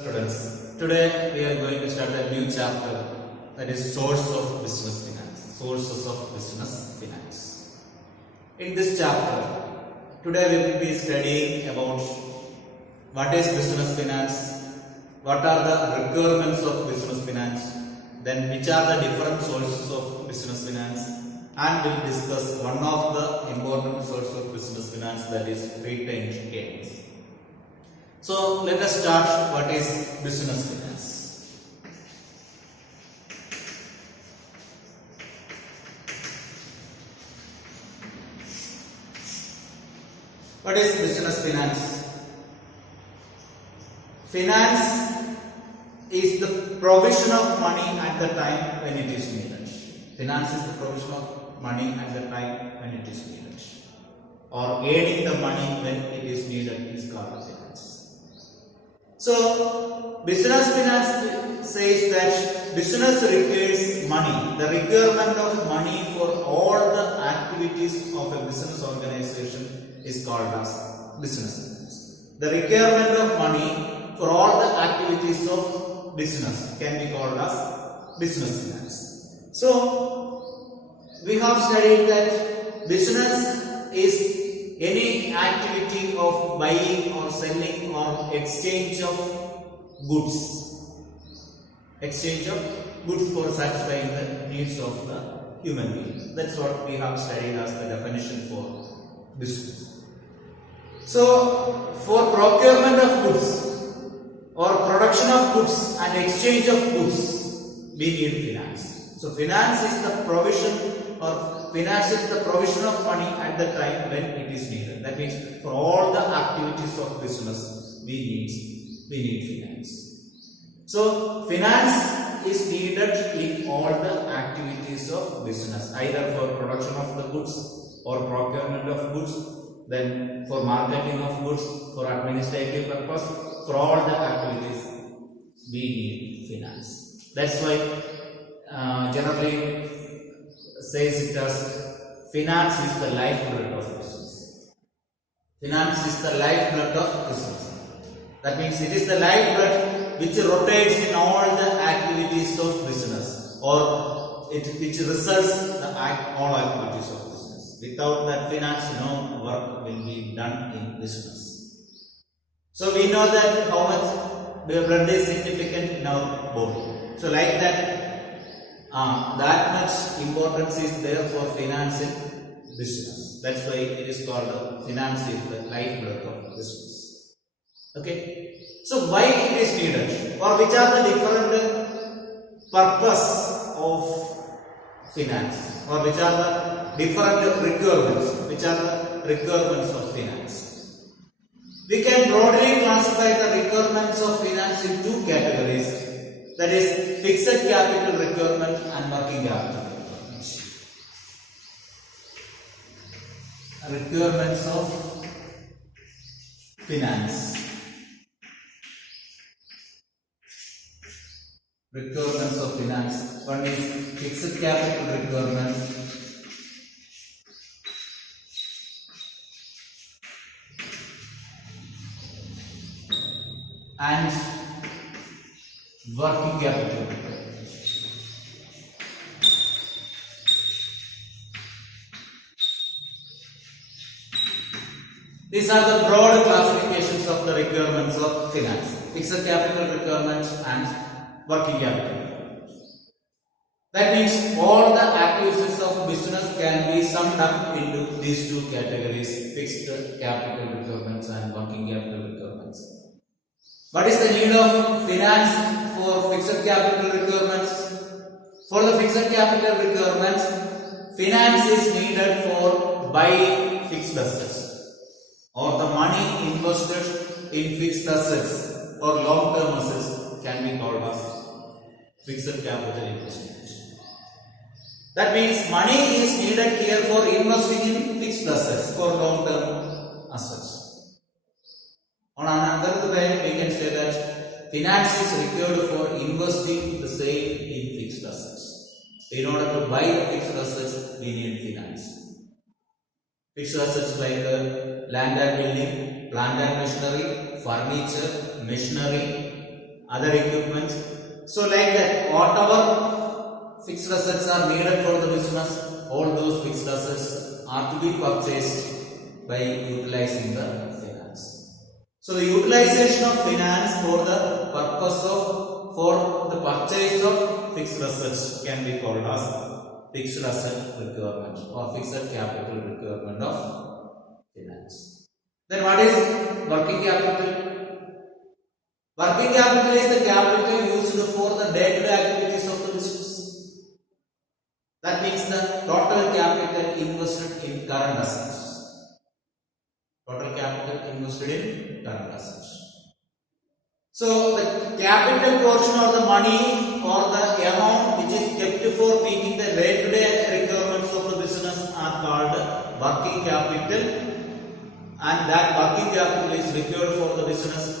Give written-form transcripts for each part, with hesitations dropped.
Students, today we are going to start a new chapter, that is source of business finance, sources of business finance. In this chapter, today we will be studying about what is business finance, what are the requirements of business finance, then which are the different sources of business finance, and we will discuss one of the important sources of business finance, that is retained gains. So let us start what is business finance. What is business finance? Finance is the provision of money at the time when it is needed. Finance is the provision of money at the time when it is needed, or earning the money when it is needed is called finance. So, business finance says that business requires money. The requirement of money for all the activities of a business organization is called as business finance. The requirement of money for all the activities of business can be called as business finance. So, we have studied that business is any activity of buying or selling or exchange of goods. Exchange of goods for satisfying the needs of the human being. That's what we have studied as the definition for business. So, for procurement of goods or production of goods and exchange of goods, we need finance. So, finance is the provision or finance is the provision of money at the time when it is needed. That means for all the activities of business, we need finance. So finance is needed in all the activities of business, either for production of the goods or procurement of goods, then for marketing of goods, for administrative purpose, for all the activities we need finance. That's why generally says it as finance is the lifeblood of business. Finance is the lifeblood of business. That means it is the lifeblood which rotates in all the activities of business, or which results in all activities of business. Without that finance, no work will be done in business. So we know that how much blood is significant in our body. So like that. That much importance is there for finance in business. That's why it is called finance is the lifeblood of business. Okay. So why it is needed, or which are the different purpose of finance, or which are the different requirements? Which are the requirements of finance? We can broadly classify the requirements of finance in two categories. That is fixed capital requirement and working capital requirement. Requirements of finance. Requirements of finance. One is fixed capital requirement and working capital. These are the broad classifications of the requirements of finance: fixed capital requirements and working capital. That means all the activities of business can be summed up into these two categories: fixed capital requirements and working capital requirements. What is the need of finance for fixed capital requirements? For the fixed capital requirements, finance is needed for buying fixed assets, or the money invested in fixed assets or long-term assets can be called as fixed capital investment. That means money is needed here for investing in fixed assets, for long-term assets. On another way, we can say that finance is required for investing the same in fixed assets. In order to buy fixed assets, we need finance. Fixed assets like land and building, plant and machinery, furniture, machinery, other equipments. So like that, whatever fixed assets are needed for the business, all those fixed assets are to be purchased by utilizing the finance. So the utilization of finance for the purpose of, for the purchase of fixed assets can be called as fixed asset requirement or fixed capital requirement of finance. Then what is working capital? Working capital is the capital used for the day-to-day activities of the business. That means the total capital invested in current assets. Total capital invested in current assets. So the capital portion of the money or the amount which is kept for meeting the day-to-day requirements of the business are called working capital, and that working capital is required for the business.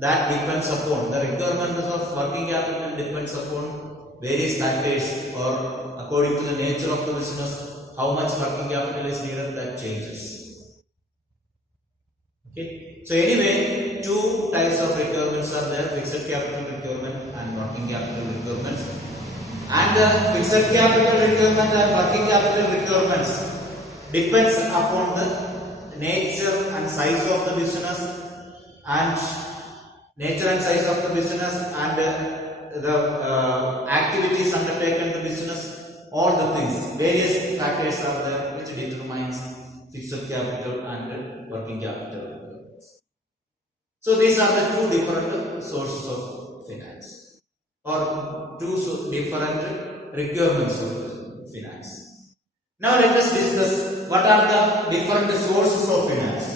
That depends upon the requirement of working capital depends upon various factors, or according to the nature of the business, how much working capital is needed, that changes. Okay. So anyway, two types of requirements are there: fixed capital requirement and working capital requirements. And the fixed capital requirement and working capital requirements depends upon the nature and size of the business and the activities undertaken in the business, all the things, various factors are there which determines fixed capital and working capital requirements. So these are the two different sources of finance, or two different requirements of finance. Now let us discuss what are the different sources of finance.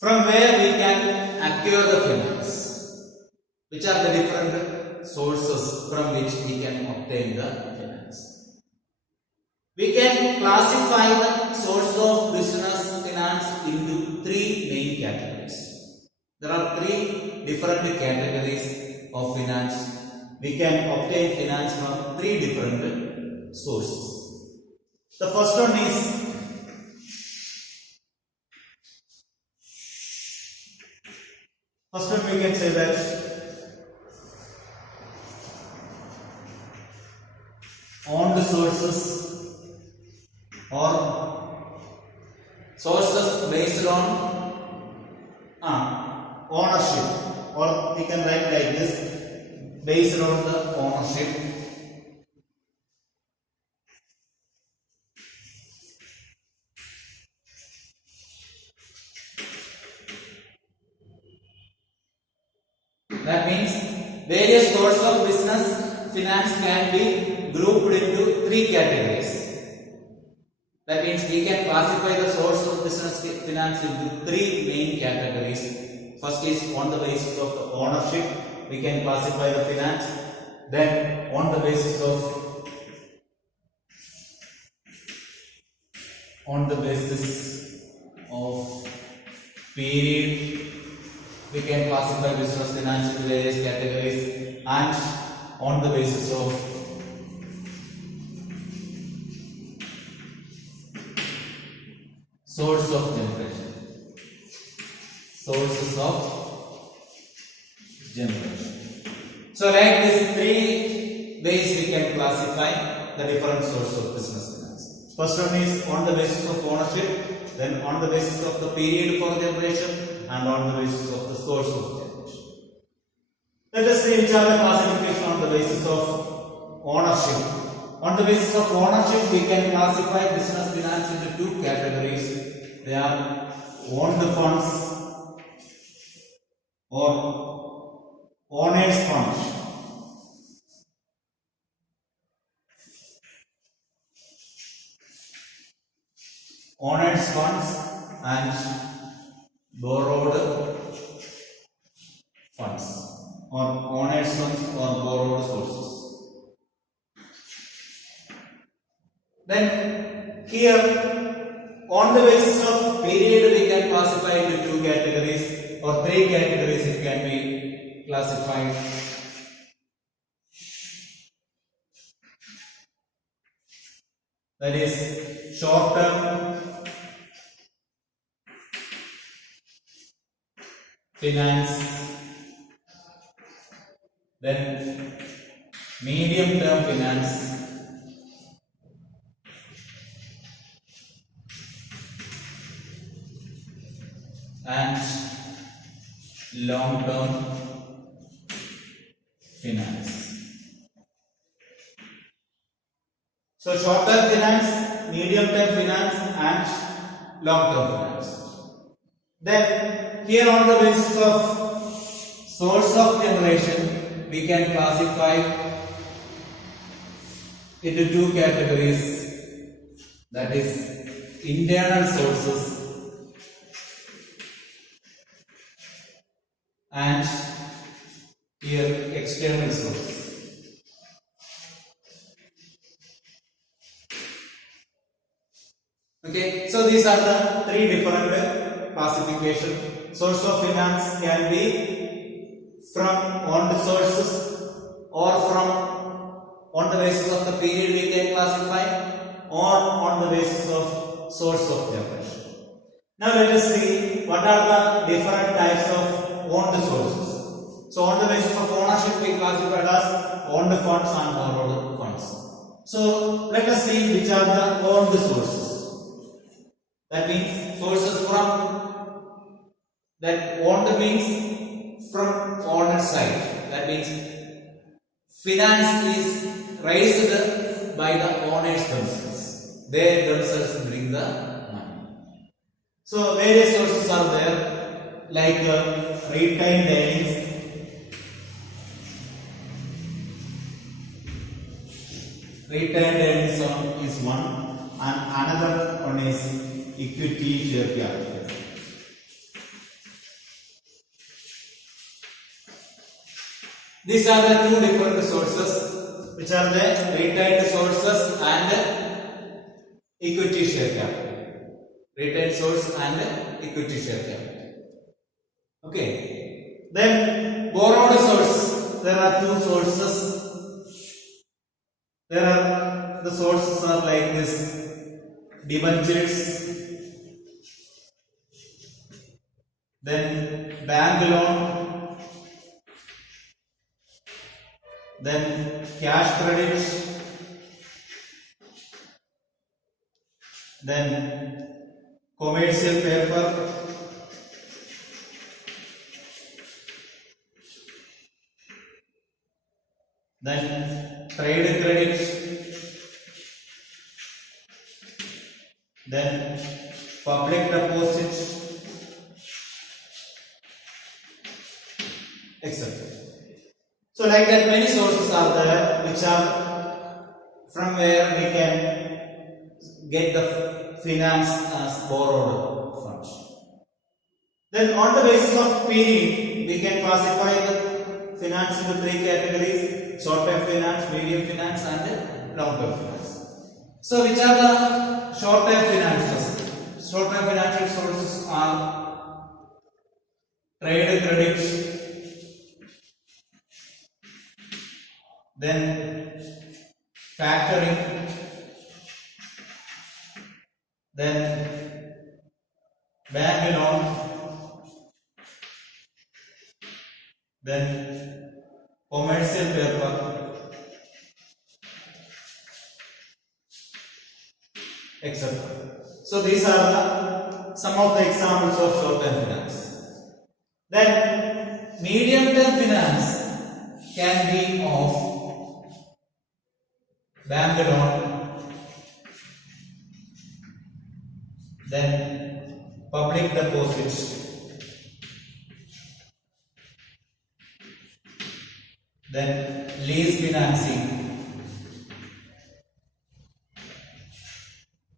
From where we can acquire the finance? Which are the different sources from which we can obtain the finance? We can classify the source of business finance into three main categories. There are three different categories of finance. We can obtain finance from three different sources. The first one is we can say that owned sources, or sources based on ownership, or we can write like this: based on the ownership. That means various sources of business finance can be grouped into three categories. That means we can classify the source of business finance into three main categories. First is on the basis of the ownership, we can classify the finance. Then on the basis of period, we can classify business finance into various categories, and on the basis of source of generation. Sources of generation. So like these three ways we can classify the different sources of business finance. First one is on the basis of ownership, then on the basis of the period for generation, and on the basis of the source of generation. Let us see which are the classification on the basis of ownership. On the basis of ownership, we can classify business finance into two categories. They are owned funds or owners funds. Owners funds and borrowed funds, or owners funds or borrowed sources. Then here on the basis of period we can classify into two categories, or three categories it can be classified. that is short term finance, then medium term finance, and long term finance. So short term finance, medium term finance and long term finance. Then here on the basis of source of generation we can classify into two categories, that is internal sources and here external sources. Okay, so these are the three different classifications. Source of finance can be from owned sources or from on the basis of the period we can classify or on the basis of source of generation. Now let us see what are the different types of owned sources. So on the basis of ownership we classified as owned funds and borrowed funds. So let us see which are the owned sources. That means sources from that owned means from owner side. That means finance is raised by the owners themselves. They themselves bring the money. So various sources are there, like retained earnings, retained earnings is one, and another one is equity share capital. These are the two different sources, which are the retained sources and equity share capital. Retained source and equity share capital. Okay. Then borrowed source. There are two sources. There are the sources are like this: debentures, then bank loan, then cash credit, then commercial paper, then trade credit, then public deposit, etc. So like that many sources are there which are from where we can get the finance as borrowed funds. Then on the basis of period we can classify the finance into three categories: short term finance, medium finance and long term finance. So which are the short term finances? Short term financial sources are trade credit, then factoring, then bank loan, then commercial paper, etc. So these are some of the examples of short-term finance. Then medium-term finance can be of bank loan, then public deposits, then lease financing,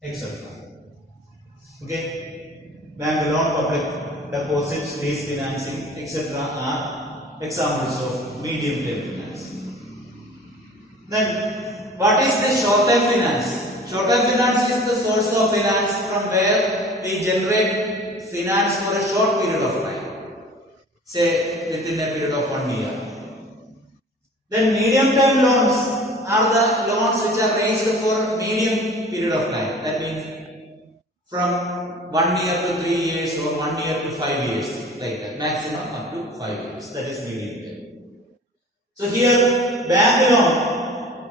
etc. Okay, bank loan, public deposits, lease financing, etc. are examples of medium-term finance. Then what is the short-term finance? Short-term finance is the source of finance from where we generate finance for a short period of time, say within a period of 1 year. Then medium-term loans are the loans which are raised for medium period of time. That means from 1 year to 3 years or 1 year to 5 years, like that. Maximum up to 5 years. That is medium term. So here bank loan,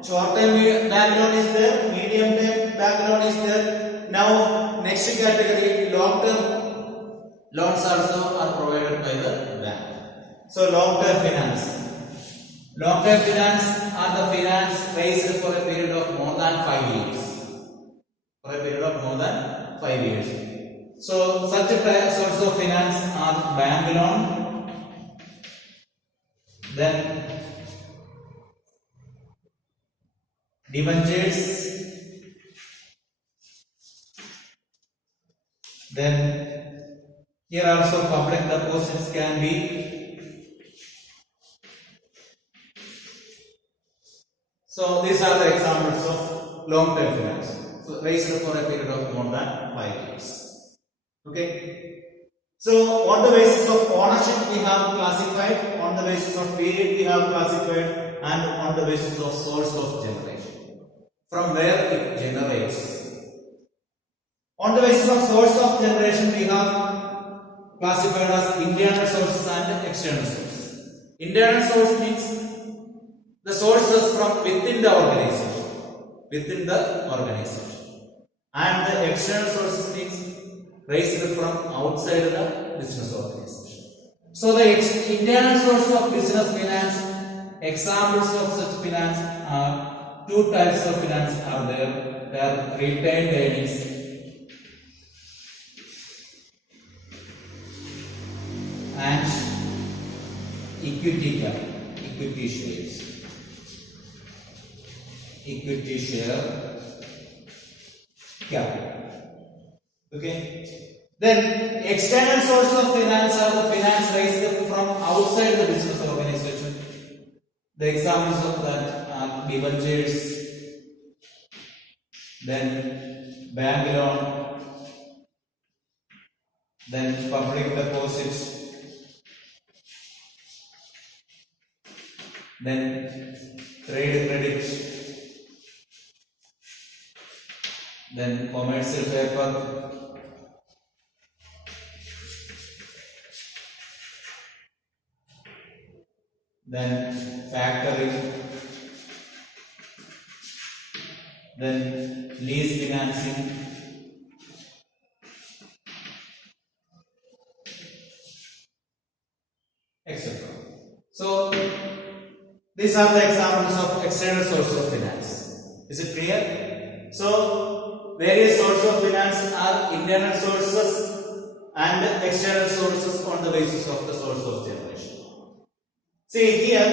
short term bank loan is there, medium term bank loan is there. Now next category, long term loans also are provided by the bank. So long term finance. Long term finance are the finance raised for a period of more than 5 years. For a period of more than 5 years. So such a source of finance are bank loan, then debentures, then here also public deposits can be, so these are the examples of long term finance, so raised for a period of more than 5 years. Okay, so on the basis of ownership we have classified, on the basis of period we have classified, and on the basis of source of generation, from where it generates. On the basis of source of generation we have classified as internal sources and external sources. Internal source means the sources from within the organization, and the external sources means raised from outside the business organization. So the internal source of business finance, examples of such finance are two types of finance are there. They are retained earnings and equity shares. Equity share capital. Okay. Then external source of finance are the finance raised from outside the business organization. The examples of that are debentures, then bank loan, then public deposits, then trade credit, then commercial paper, then factoring, then lease financing, etc. So these are the examples of external sources of finance. Is it clear? So various sources of finance are internal sources and external sources on the basis of the source of generation. See here,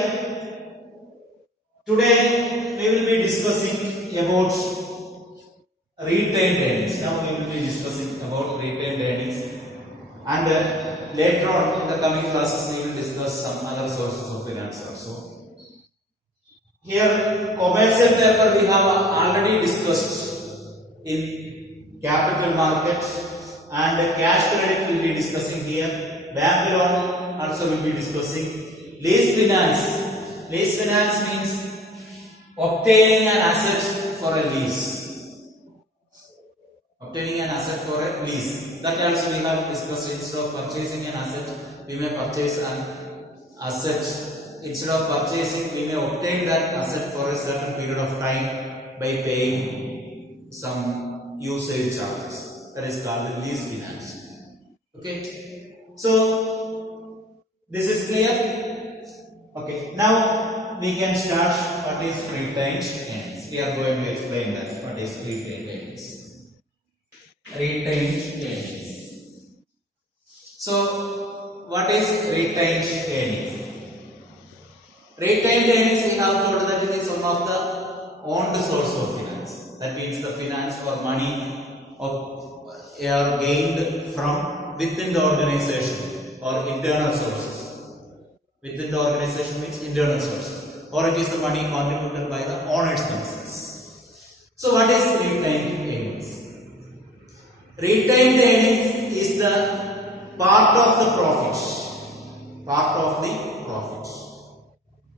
today we will be discussing about retained earnings. Now we will be discussing about retained earnings, and later on in the coming classes we will discuss some other sources of finance also. Here commercial paper we have already discussed in capital market, and cash credit will be discussing here. Bank loan also will be discussing. Lease finance. Lease finance means obtaining an asset for a lease. Obtaining an asset for a lease. That also we have discussed. Instead of purchasing an asset, we may purchase an asset. Instead of purchasing, we may obtain that asset for a certain period of time by paying some usage charges. That is called lease finance. Okay. So this is clear. Okay. Now we can start. What is retained earnings? We are going to explain that. What is retained earnings? Retained earnings. So what is retained earnings? Retained earnings, we have told that it is one of the owned source of finance. That means the finance or money are gained from within the organization or internal sources. Within the organization means internal sources, or it is the money contributed by the owners themselves. So what is retained earnings? Retained earnings is the part of the profit. Part of the profit.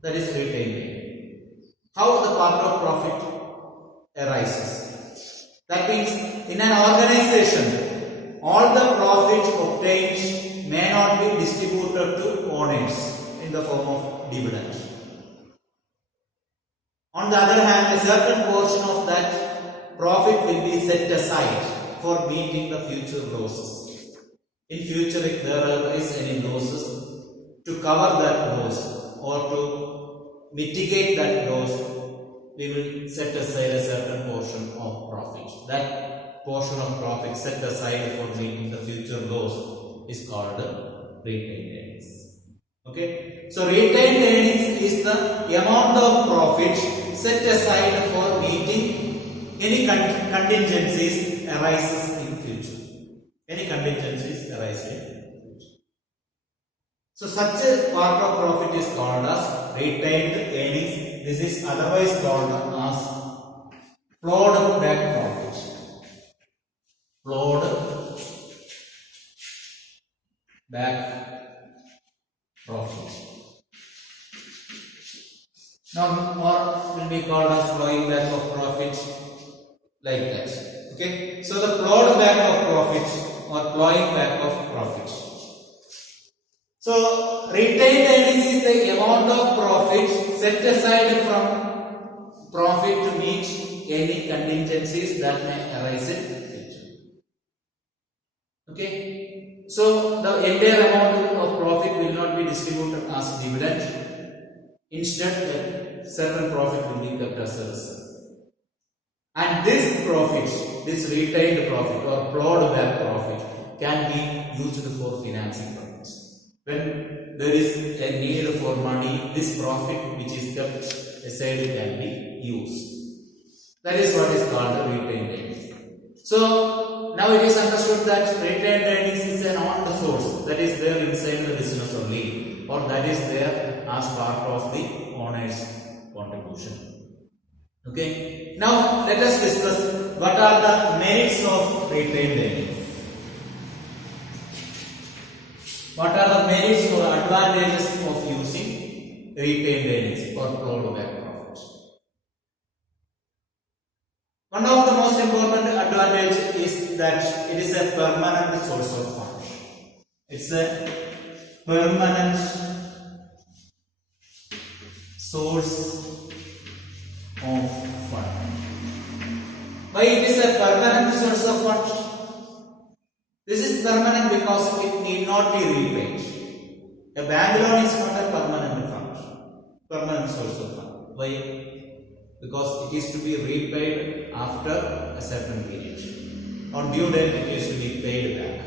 That is retained earnings. how the part of profit arises. That means in an organization, all the profit obtained may not be distributed to owners in the form of dividend. On the other hand, a certain portion of that profit will be set aside for meeting the future losses. In future, if there is any losses, to cover that loss or to mitigate that loss, we will set aside a certain portion of profit. That portion of profit set aside for meeting the future loss is called retained earnings. Okay, so retained earnings is the amount of profit set aside for meeting any contingencies arises in future. Any contingencies arise in future. So such a part of profit is called as retained earnings. This is otherwise called as ploughed back profit. Ploughed back profit. Now, or will be called as flowing back of profit, like that. Okay. So the ploughed back of profit or plowing back of profit. So retained earnings is the amount of profit set aside from profit to meet any contingencies that may arise in future. Okay. So the entire amount of profit will not be distributed as dividend. Instead, a certain profit will be kept as a reserve. And this profit, this retained profit or plowed back profit, can be used for financing purposes. When there is a need for money, this profit which is kept aside can be used. That is what is called retained earnings. So now it is understood that retained earnings is an owned source that is there inside the business only, or that is there as part of the owner's contribution. Okay. Now let us discuss what are the merits of retained earnings. What are the merits or advantages of using retained earnings or plowed back profit? One of the most important advantage is that it is a permanent source of funds. It's a permanent source of fund. Why it is a permanent source of fund? This is permanent because it need not be repaid. A bank loan is not a permanent fund, permanent source of fund. Why? Because it is to be repaid after a certain period. On due date, it is to be paid back.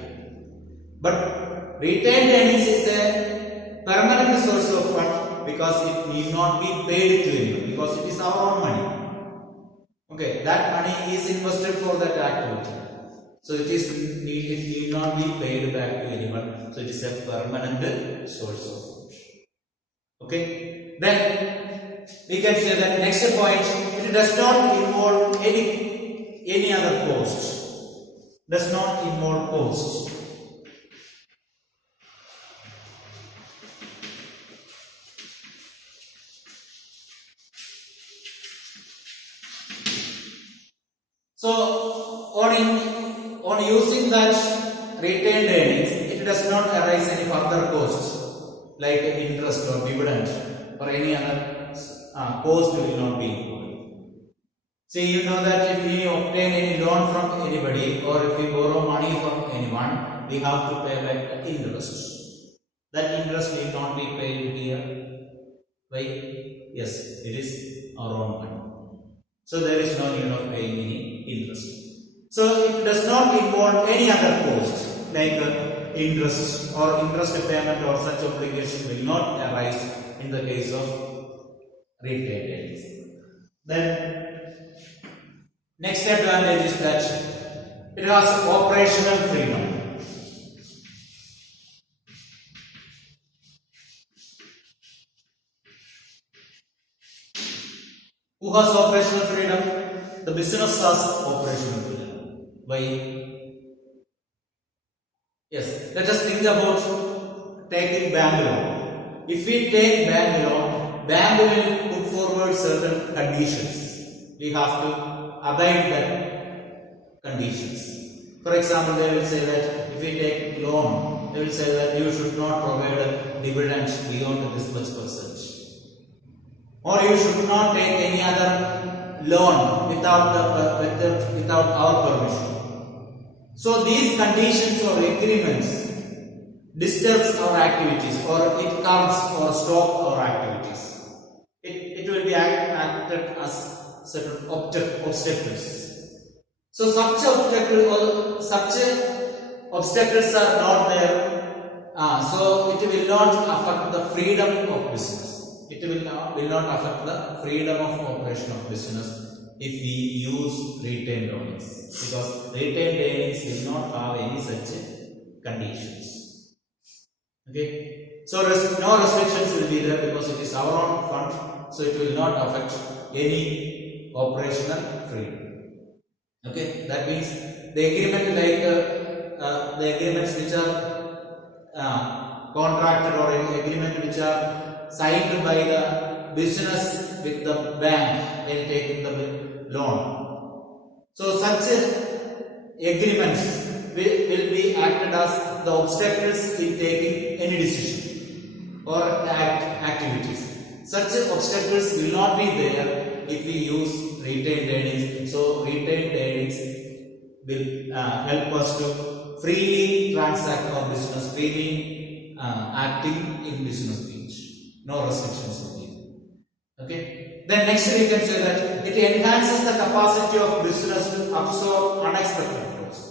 But retained earnings is a permanent source of fund because it need not be paid to anyone, because it is our own money. Okay, that money is invested for that activity. So it need not be paid back to anyone. So it is a permanent source of fund. Okay. Then we can say that next point, it does not involve any other cost. Does not involve cost. So on using that retained earnings, it does not arise any further costs like interest or dividend or any other cost will not be included. See, you know that if we obtain any loan from anybody or if we borrow money from anyone, we have to pay back the interest. That interest will not be paid here. Why? Yes, it is our own money. So there is no need of paying any interest. So it does not involve any other cost like interest or interest payment or such obligation will not arise in the case of retained earnings. Then next advantage is that it has operational freedom. Who has operational freedom? The business has operational freedom. Why? Yes, let us think about taking bank loan. If we take bank loan, bank will put forward certain conditions. We have to abide that conditions. For example, they will say that if we take loan, they will say that you should not provide a dividend beyond this much percentage, or you should not take any other loan without our permission. So these conditions or agreements disturbs our activities, or it comes or stop our activities. It will be acted as certain obstacles. So such obstacles are not there. So it will not affect the freedom of business. It will not affect the freedom of operation of business if we use retained earnings, because retained earnings will not have any such conditions. Okay, so no restrictions will be there because it is our own fund, so it will not affect any operational freedom. Okay, that means the agreement, like the agreements which are contracted, or any agreement which are signed by the business with the bank when taking the loan. So such agreements will be acted as the obstacles in taking any decision or activities. Such obstacles will not be there if we use retained earnings. So retained earnings will help us to freely transact our business, freely acting in business speech. No restrictions will be there. Okay. Then next we can say that it enhances the capacity of business to absorb unexpected growth.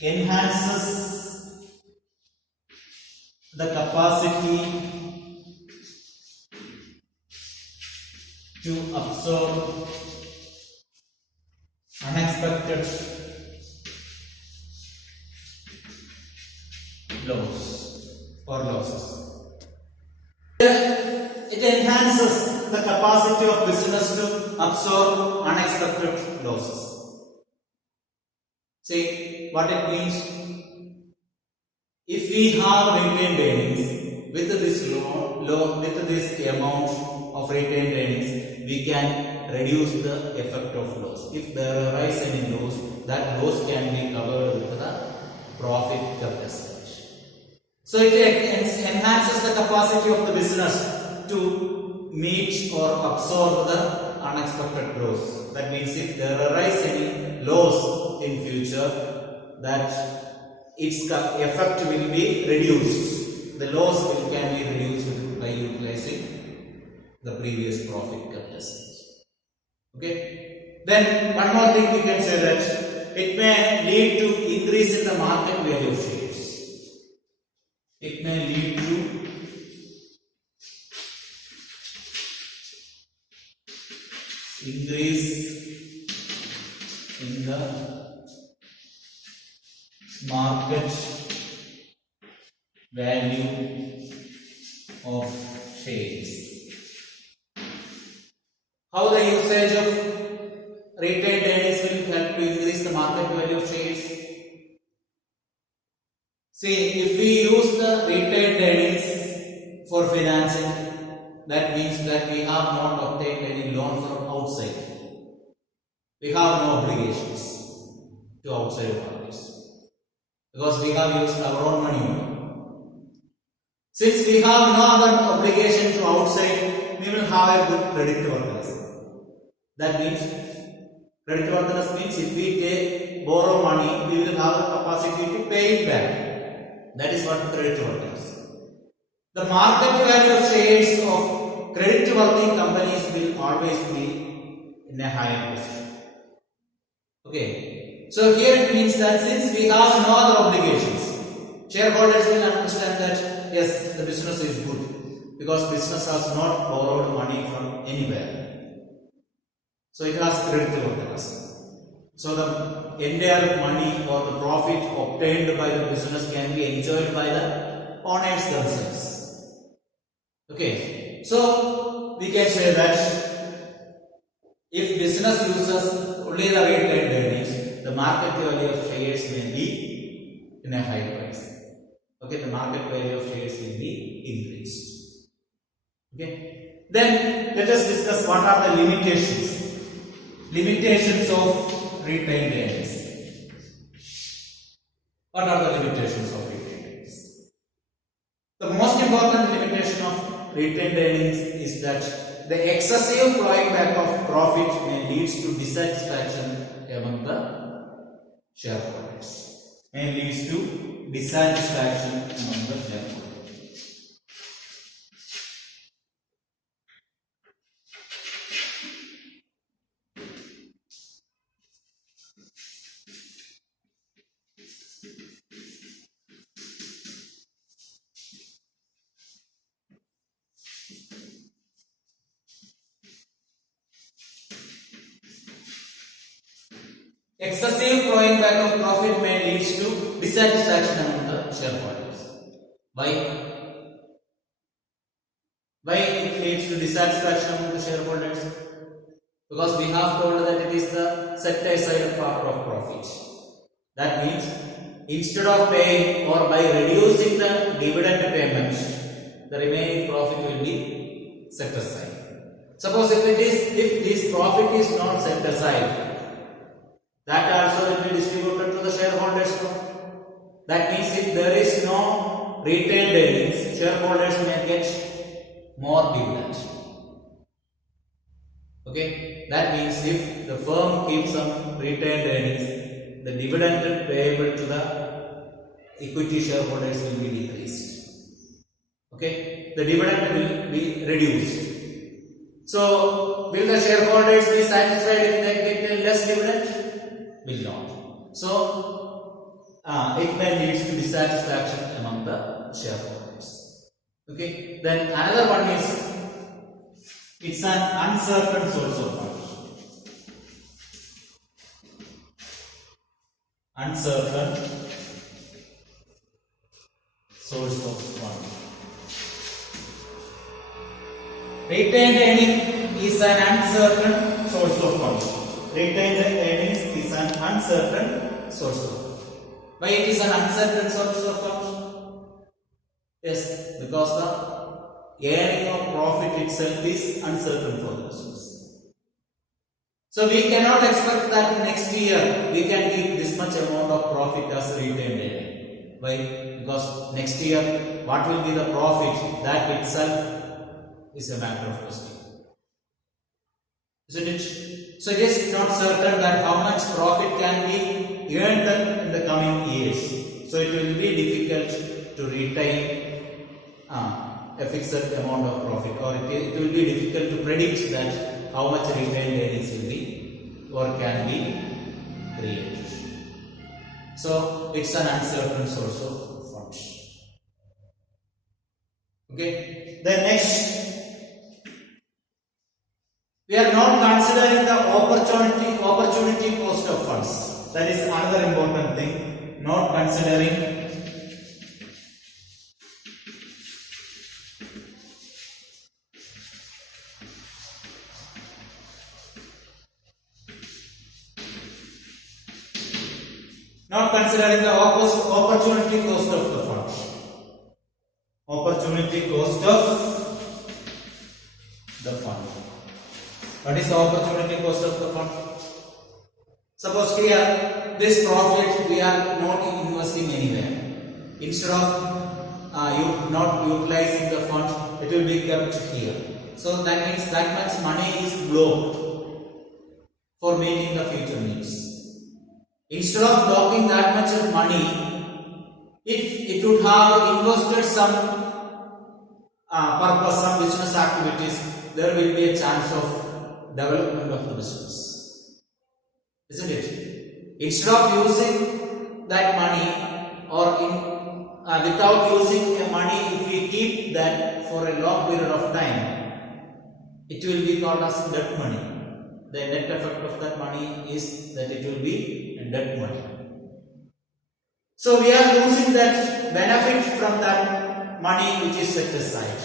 Enhances the capacity to absorb unexpected loss or losses. It enhances the capacity of business to absorb unexpected losses. See what it means. If we have retained earnings with this amount of retained earnings, we can reduce the effect of loss. If there arise any loss, that loss can be covered with the profit capacity. So it enhances the capacity of the business to meet or absorb the unexpected growth. That means if there arise any loss in future, that its effect will be reduced. The loss can be reduced by utilizing the previous profit capacity. Okay. Then one more thing we can say that it may lead to increase in the market value of shares. It may lead to increase in the market value of shares. How the usage of retained earnings will help to increase the market value of shares? See, if we use the retained earnings for financing, that means that we have not obtained any loan from outside. We have no obligations to outside parties because we have used our own money only. Since we have no other obligation to outside, we will have a good creditworthiness. That means creditworthiness means if we borrow money, we will have the capacity to pay it back. That is what creditworthiness. The market value of shares of creditworthy companies will always be in a higher position. Okay. So here it means that since we have no other obligations, shareholders will understand that yes, the business is good because business has not borrowed money from anywhere. So it has creditworthiness. So the entire money or the profit obtained by the business can be enjoyed by the owners themselves. Okay. So we can say that if business uses only the retained earnings, the market value of shares may be in a high price. Okay, the market value of shares will be increased. Okay. Then let us discuss what are the limitations. Limitations of retained earnings. What are the limitations of retained earnings? The most important limitation of retained earnings is that the excessive plowing back of profit may lead to dissatisfaction among the shareholders. May lead to dissatisfaction among the shareholders. Excessive plowing back of profit may lead to dissatisfaction among the shareholders. Why? Why it leads to dissatisfaction among the shareholders? Because we have told that it is the set aside part of profit. That means instead of paying or by reducing the dividend payment, the remaining profit will be set aside. Suppose if this profit is not set aside, that also will be distributed to the shareholders. That means if there is no retained earnings, shareholders may get more dividends. Okay, that means if the firm keeps some retained earnings, the dividend payable to the equity shareholders will be decreased. Okay, the dividend will be reduced. So, will the shareholders be satisfied if they get less dividend? Will not. So, it may lead to dissatisfaction among the shareholders. Okay. Then another one is it's an uncertain source of funds. Uncertain source of funds. Retained earning is an uncertain source of funds. Retained earnings is an uncertain source of funds. Why it is an uncertain source of funds? Yes, because the earning of profit itself is uncertain for the business. So we cannot expect that next year we can keep this much amount of profit as retained earning. Why? Because next year what will be the profit? That itself is a matter of question. Isn't it? So it is not certain that how much profit can be earned in the coming years. So it will be difficult to retain a fixed amount of profit, or it will be difficult to predict that how much retained earnings will be or can be created. So it's an uncertain source of funds. Okay. Then next, we are not considering the opportunity cost of funds. That is another important thing. Not considering the opportunity cost of the fund. Opportunity cost of the fund. What is the opportunity cost of the fund? Suppose here this profit we are not investing anywhere. Instead of not utilizing the fund, it will be kept here. So that means that much money is blocked for meeting the future needs. Instead of blocking that much of money, if it would have invested some purpose, some business activities, there will be a chance of development of the business. Isn't it? Instead of using that money or without using the money, if we keep that for a long period of time, it will be called as debt money. The net effect of that money is that it will be debt money. So we are losing that benefit from that money which is set aside.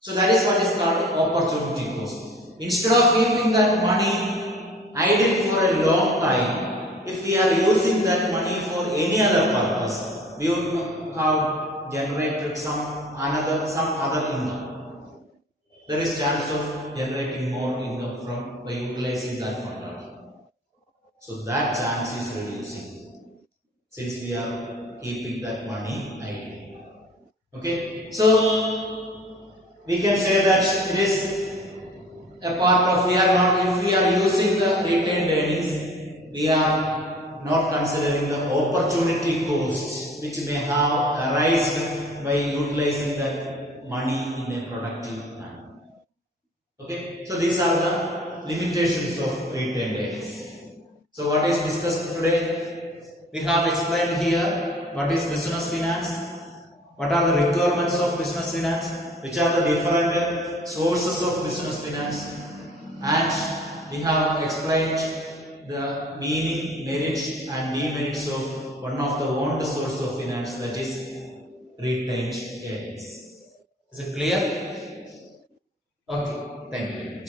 So that is what is called opportunity cost. Instead of keeping that money idle for a long time, if we are using that money for any other purpose, we would have generated some other income. there is chance of generating more income from by utilizing that fund only. So that chance is reducing since we are keeping that money idle. Okay, so we can say that it is a part of, we are not, if we are using the retained earnings, we are not considering the opportunity cost which may have arisen by utilizing that money in a productive manner. Okay, so these are the limitations of retained earnings. So what is discussed today? We have explained here what is business finance, what are the requirements of business finance, which are the different sources of business finance, and we have explained the meaning, merit and demerits of one of the owned source of finance, that is retained earnings. Is it clear? Okay, thank you.